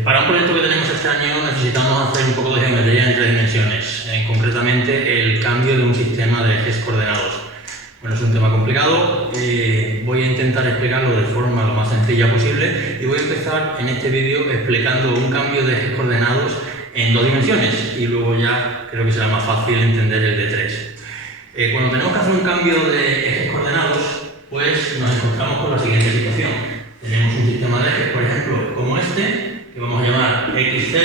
Para un proyecto que tenemos este año necesitamos hacer un poco de geometría en 3 dimensiones, concretamente el cambio de un sistema de ejes coordenados. Bueno, es un tema complicado, voy a intentar explicarlo de forma lo más sencilla posible y voy a empezar en este vídeo explicando un cambio de ejes coordenados en 2 dimensiones y luego ya creo que será más fácil entender el de 3. Cuando tenemos que hacer un cambio de ejes coordenados, pues nos encontramos con la siguiente situación. Tenemos un sistema de ejes, por ejemplo, como este, que vamos a llamar x0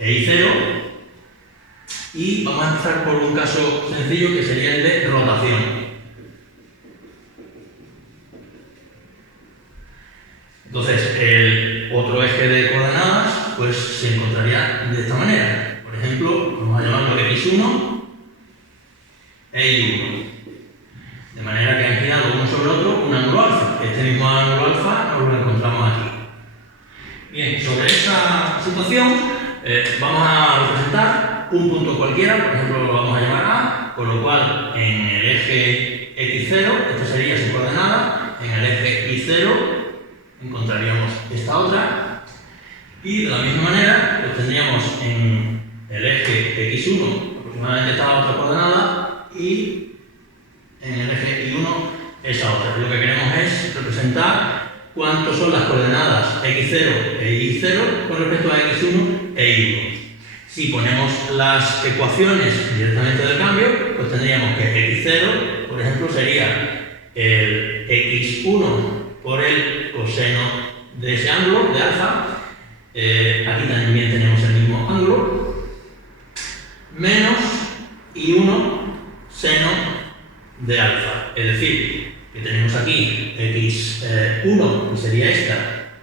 e y0, y vamos a empezar por un caso sencillo que sería el de rotación. Entonces, el otro eje de coordenadas pues se encontraría de esta manera. Por ejemplo, vamos a llamarlo x1 e y1. De manera que han girado uno sobre otro un ángulo alfa. Este mismo ángulo alfa nos lo encontramos aquí. Bien, sobre esa situación vamos a representar un punto cualquiera, por ejemplo lo vamos a llamar A, con lo cual en el eje x0, esta sería su coordenada, en el eje y0 encontraríamos esta otra, y de la misma manera pues tendríamos en el eje x1 aproximadamente esta otra coordenada y en el eje y1 esa otra. Lo que queremos es representar cuántas son las coordenadas x0 e y0 con respecto a x1 e y1. Si ponemos las ecuaciones directamente del cambio, pues tendríamos que x0, por ejemplo, sería el x1 por el coseno de ese ángulo, de alfa, aquí también tenemos el mismo ángulo, menos y1 seno de alfa, es decir, que tenemos aquí x1, que sería esta,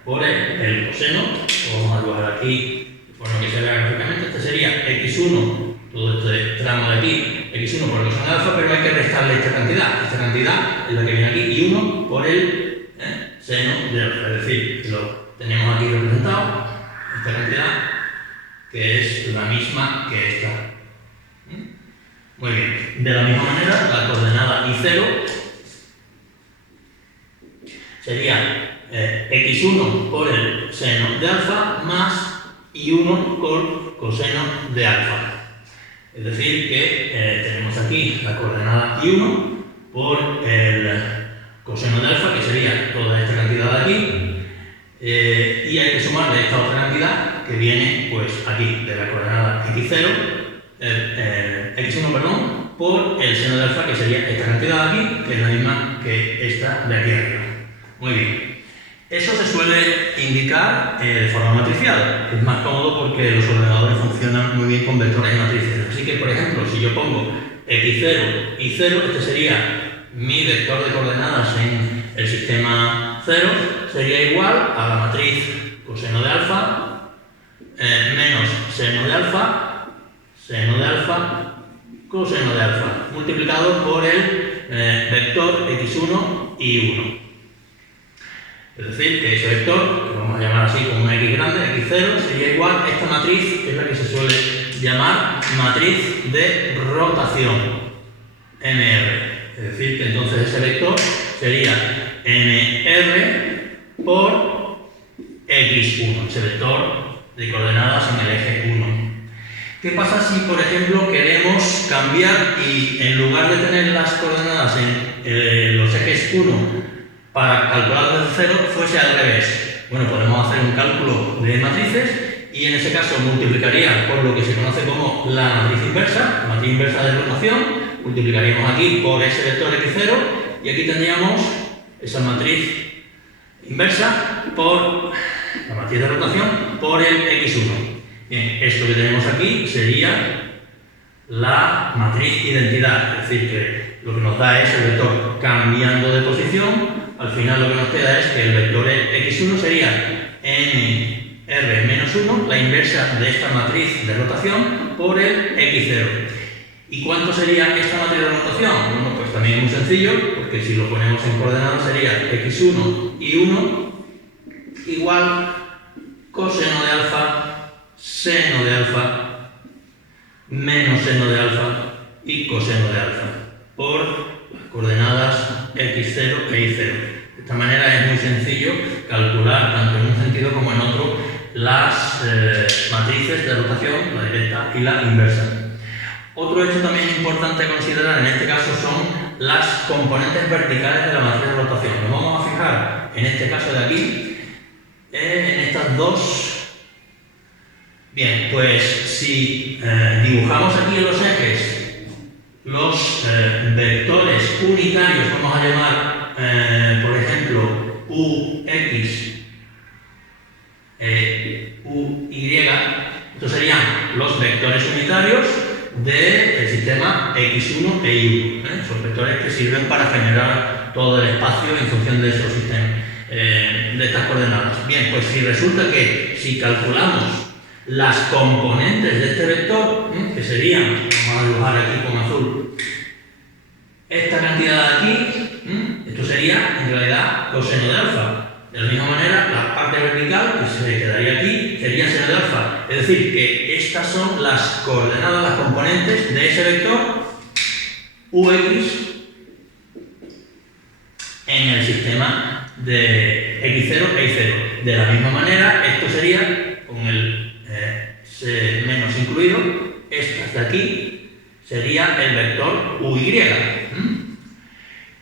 por el coseno, lo vamos a dibujar aquí de forma que se vea gráficamente, este sería x1, todo este tramo de aquí, x1 por el coseno de alfa, pero hay que restarle esta cantidad es la que viene aquí, y 1 por el seno de alfa, es decir, que lo tenemos aquí representado, esta cantidad, que es la misma que esta. Muy bien, de la misma manera, la coordenada y0 sería x1 por el seno de alfa más y1 por coseno de alfa. Es decir, que tenemos aquí la coordenada y1 por el coseno de alfa, que sería toda esta cantidad de aquí, y hay que sumarle esta otra cantidad que viene pues aquí, de la coordenada x0, x1, perdón, por el seno de alfa, que sería esta cantidad de aquí, que es la misma que esta de aquí arriba. Muy bien. Eso se suele indicar de forma matricial. Es más cómodo porque los ordenadores funcionan muy bien con vectores y matrices. Así que, por ejemplo, si yo pongo x0 y 0, este sería mi vector de coordenadas en el sistema 0, sería igual a la matriz coseno de alfa menos seno de alfa, coseno de alfa, multiplicado por el vector x1 y 1. Es decir, que ese vector, que vamos a llamar así con una x grande, x0, sería igual a esta matriz, que es la que se suele llamar matriz de rotación, MR. Es decir, que entonces ese vector sería MR por x1, ese vector de coordenadas en el eje 1. ¿Qué pasa si, por ejemplo, queremos cambiar y en lugar de tener las coordenadas en los ejes 1 para calcular desde 0 fuese al revés? Bueno, podemos hacer un cálculo de matrices y en ese caso multiplicaría por lo que se conoce como la matriz inversa de rotación, multiplicaríamos aquí por ese vector x0 y aquí tendríamos esa matriz inversa por la matriz de rotación por el x1. Bien, esto que tenemos aquí sería la matriz identidad, es decir, que lo que nos da es el vector cambiando de posición. Al final lo que nos queda es que el vector x1 sería nr menos 1, la inversa de esta matriz de rotación, por el x0. ¿Y cuánto sería esta matriz de rotación? Bueno, pues también es muy sencillo, porque si lo ponemos en coordenadas sería x1 y 1 igual coseno de alfa, seno de alfa, menos seno de alfa y coseno de alfa, por las coordenadas x0 e y0. De esta manera es muy sencillo calcular tanto en un sentido como en otro las matrices de rotación, la directa y la inversa. Otro hecho también importante a considerar en este caso son las componentes verticales de la matriz de rotación. Nos vamos a fijar en este caso de aquí, en estas dos. Bien, pues si dibujamos aquí en los ejes los vectores unitarios, vamos a llamar, por ejemplo, UX, UY, estos serían los vectores unitarios del sistema X1 e Y1. Son vectores que sirven para generar todo el espacio en función de esos sistemas, de estas coordenadas. Bien, pues si resulta que si calculamos las componentes de este vector, que serían, vamos a dibujar aquí con azul, esta cantidad de aquí, esto sería en realidad coseno de alfa. De la misma manera, la parte vertical, que se quedaría aquí, sería seno de alfa. Es decir, que estas son las coordenadas, las componentes de ese vector UX en el sistema de X0 e Y0. De la misma manera, esto sería, con el menos incluido, estas de aquí sería el vector UY.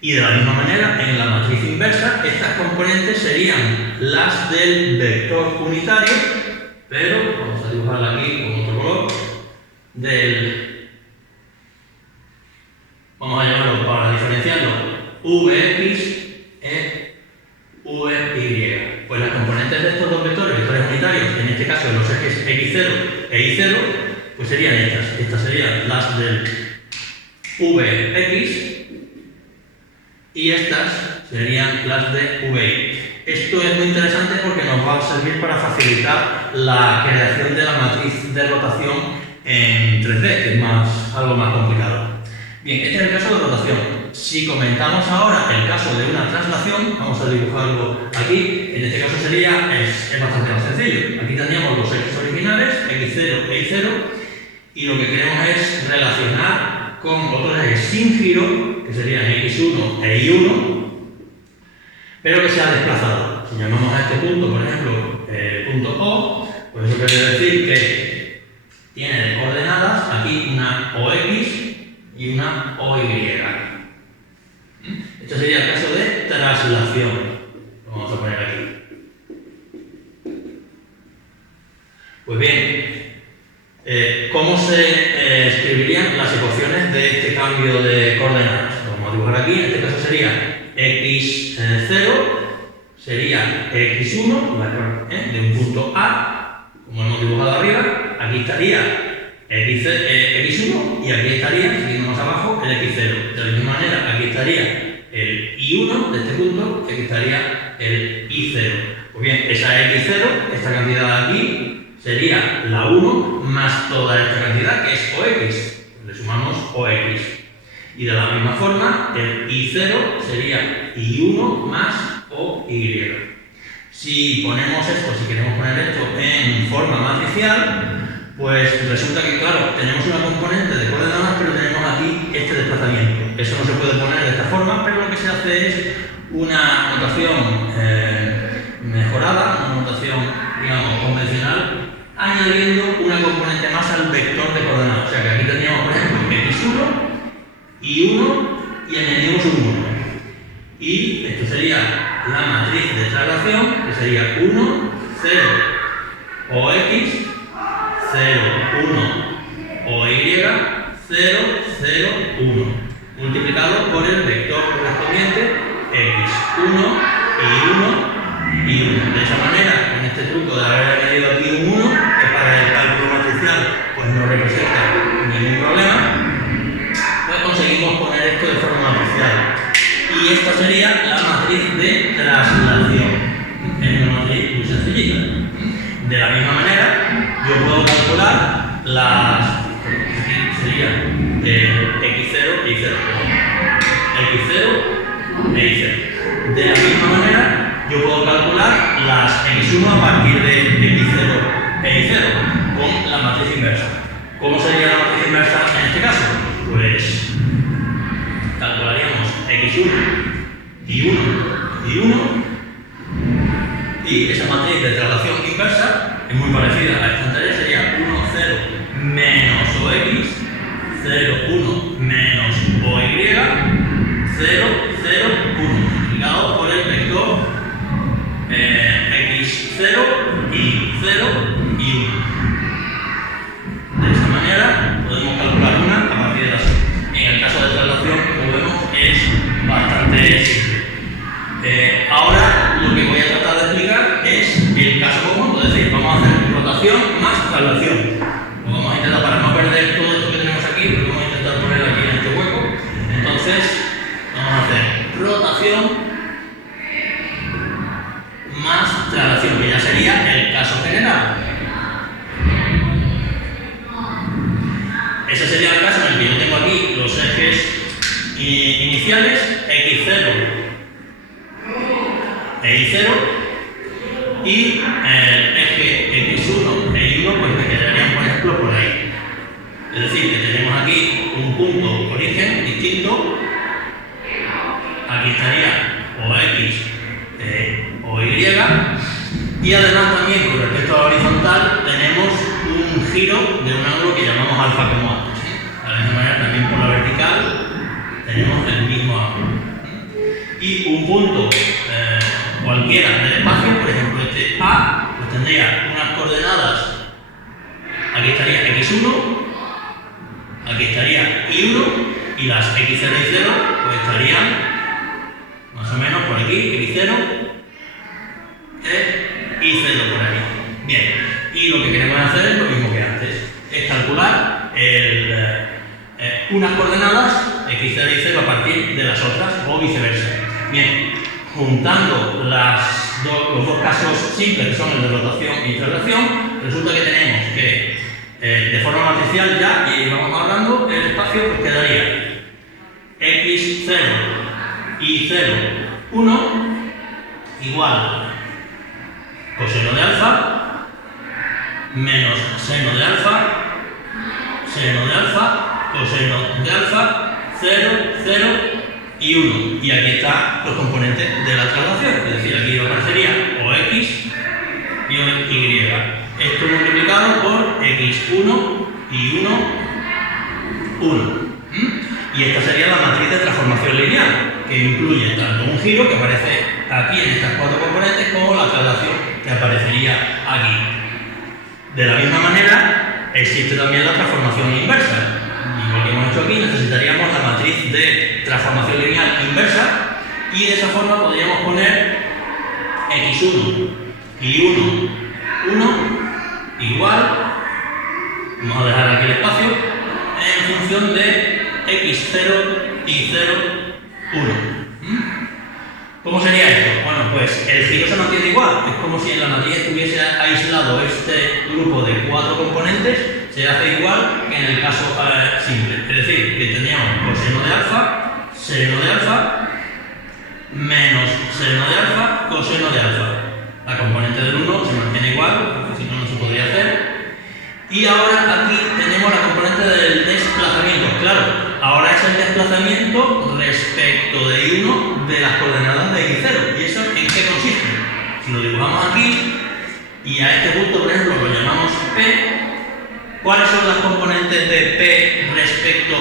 Y de la misma manera, en la matriz inversa, estas componentes serían las del vector unitario, pero vamos a dibujarla aquí con otro color, vamos a llamarlo para diferenciarlo, Vx e Vy. Pues las componentes de estos dos vectores unitarios, en este caso de los ejes X0 e Y0, pues serían estas. Estas serían las del Vx, y estas serían las de VI. Esto es muy interesante porque nos va a servir para facilitar la creación de la matriz de rotación en 3D, que es algo más complicado. Bien, este es el caso de rotación. Si comentamos ahora el caso de una traslación, vamos a dibujarlo aquí. En este caso es bastante más sencillo. Aquí tendríamos los ejes originales, X0 e Y0, y lo que queremos es relacionar con otros ejes sin giro, que serían X1 e Y1, pero que se ha desplazado. Si llamamos a este punto, por ejemplo, punto O, pues eso quiere decir que tiene de coordenadas aquí una OX y una OY. Este sería el caso de traslación. Lo vamos a poner aquí. Pues bien, ¿cómo se escribirían las ecuaciones de este cambio de coordenadas? Lo vamos a dibujar aquí. En este caso sería X0, sería X1, de un punto A, como hemos dibujado arriba. Aquí estaría X1 y aquí estaría, siguiendo más abajo, el X0. De la misma manera, aquí estaría el Y1 de este punto y aquí estaría el Y0. Pues bien, esa X0, esta cantidad de aquí, sería la 1 más toda esta cantidad, que es OX. Le sumamos OX. Y de la misma forma, el I0 sería I1 más OY. Si ponemos esto, si queremos poner esto en forma matricial, pues resulta que, claro, tenemos una componente de coordenadas, pero tenemos aquí este desplazamiento. Eso no se puede poner de esta forma, pero lo que se hace es una notación mejorada, una notación, digamos, convencional, añadiendo una componente más al vector de coordenadas. O sea que aquí tendríamos, por ejemplo, X1 y 1 y añadimos un 1. Y esto sería la matriz de traslación, que sería 1, 0, OX, 0, 1, OY, 0, 0, 1, multiplicado por el vector correspondiente X1 y 1 y 1. De esa manera, con este truco de haber añadido aquí un 1, que para el cálculo matricial pues no representa ningún problema, pues conseguimos poner esto de forma matricial. Y esta sería la matriz de traslación. Es una matriz muy sencillita. De la misma manera, yo puedo calcular las... Aquí sería X0 y 0. X0 e Y0. De la misma manera, yo puedo calcular las X1 a partir de X0 e Y0 con la matriz inversa. ¿Cómo sería la matriz inversa en este caso? Pues calcularíamos X1 y 1 y 1 y esa matriz de traslación inversa es muy parecida a la instantánea, sería 1, 0 menos OX, 0, 1 menos OY, 0, 0, 1, multiplicado por el vector X0 y 0 y 1. De esta manera podemos calcular una a partir de la suma. En el caso de traslación, como vemos, es bastante simple. Ahora lo que voy a tratar de explicar es el caso común, es decir, vamos a hacer rotación más traslación. Lo vamos a intentar, para no perder todo esto que tenemos aquí, lo vamos a intentar poner aquí en este hueco. Entonces, vamos a hacer rotación más traslación, que ya sería el caso general. Ese sería el caso en el que yo tengo aquí los ejes iniciales, X0 e Y0, y el eje X1 e Y1 pues me quedarían, por ejemplo, por ahí. Es decir, que tenemos aquí un punto origen distinto. Aquí estaría o X o Y, y además también con respecto a la horizontal tenemos un giro de un ángulo que llamamos alfa como antes. De la misma manera también por la vertical tenemos el mismo ángulo. Y un punto cualquiera del espacio, por ejemplo este A, pues tendría unas coordenadas, aquí estaría X1, aquí estaría Y1, y las X0 y 0 pues estarían más o menos por aquí, X0 y 0 por aquí. Bien, y lo que queremos hacer es lo mismo que antes, es calcular unas coordenadas X0 y 0 a partir de las otras o viceversa. Bien, juntando los dos casos simples que son el de rotación y traslación, resulta que tenemos que de forma matricial ya, y vamos hablando, el espacio pues quedaría X0 y 0, 1 igual coseno de alfa menos seno de alfa, seno de alfa, coseno de alfa, 0, 0 y 1. Y aquí están los componentes de la traslación, es decir, aquí aparecería o X y o Y. Esto multiplicado por X1 y 1, 1. Y esta sería la matriz de transformación lineal, que incluye tanto un giro que aparece aquí en estas cuatro componentes como la traslación que aparecería aquí. De la misma manera, existe también la transformación inversa. Igual que hemos hecho aquí, necesitaríamos la matriz de transformación lineal inversa y de esa forma podríamos poner X1 y 1, 1 igual, vamos a dejar aquí el espacio, en función de X0 y 0, 1. ¿Cómo sería esto? Bueno, pues el giro se mantiene igual, es como si en la matriz estuviese aislado este grupo de cuatro componentes, se hace igual que en el caso simple, es decir, que teníamos coseno de alfa, seno de alfa, menos seno de alfa, coseno de alfa. La componente del 1 se mantiene igual, porque si no, no se podría hacer. Y ahora aquí tenemos la componente del desplazamiento. Claro, ahora es el desplazamiento respecto de I1 de las coordenadas de X0. ¿Y eso en qué consiste? Si lo dibujamos aquí, y a este punto, por ejemplo, lo llamamos P, ¿cuáles son las componentes de P respecto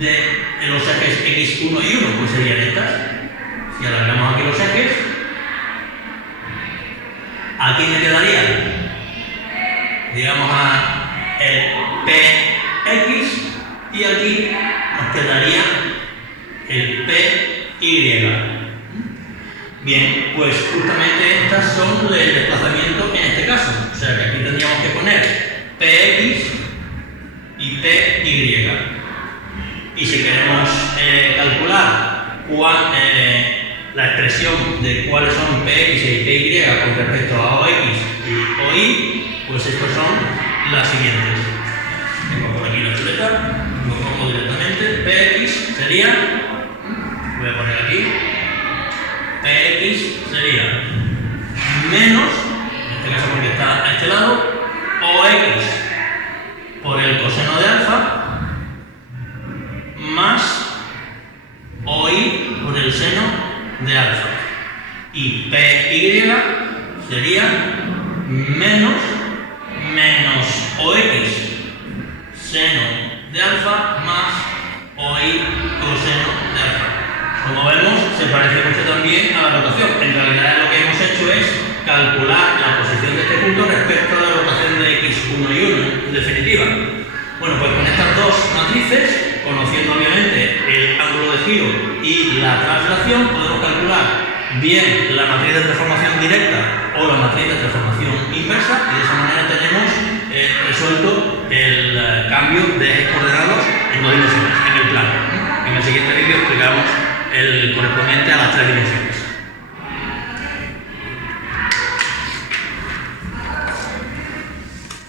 de los ejes X1 y 1? Pues serían estas. Si alargamos aquí los ejes, aquí me quedaría, digamos, el PX, y aquí nos quedaría el PY. Bien, pues justamente estas son el desplazamiento en este caso. O sea que aquí tendríamos que poner PX y PY. Y si queremos calcular la expresión de cuáles son PX y PY con respecto a OX y OY, pues estos son las siguientes. Tengo por aquí la chuleta, lo pongo directamente. PX sería, voy a poner aquí, PX sería menos, en este caso porque está a este lado, OX por el coseno de alfa, más OY por el seno de alfa. Y PY sería menos menos OX seno de alfa más OY coseno de alfa. Como vemos, se parece mucho también a la rotación. En realidad lo que hemos hecho es calcular la posición de este punto respecto a la rotación de x1 y 1, en definitiva. Bueno, pues con estas dos matrices, conociendo obviamente el ángulo de giro y la traslación, podemos calcular bien la matriz de transformación directa o la matriz de transformación inversa, y de esa manera tenemos resuelto el cambio de ejes coordenados en dos dimensiones, en el plano. En el siguiente vídeo explicamos el correspondiente a las tres dimensiones.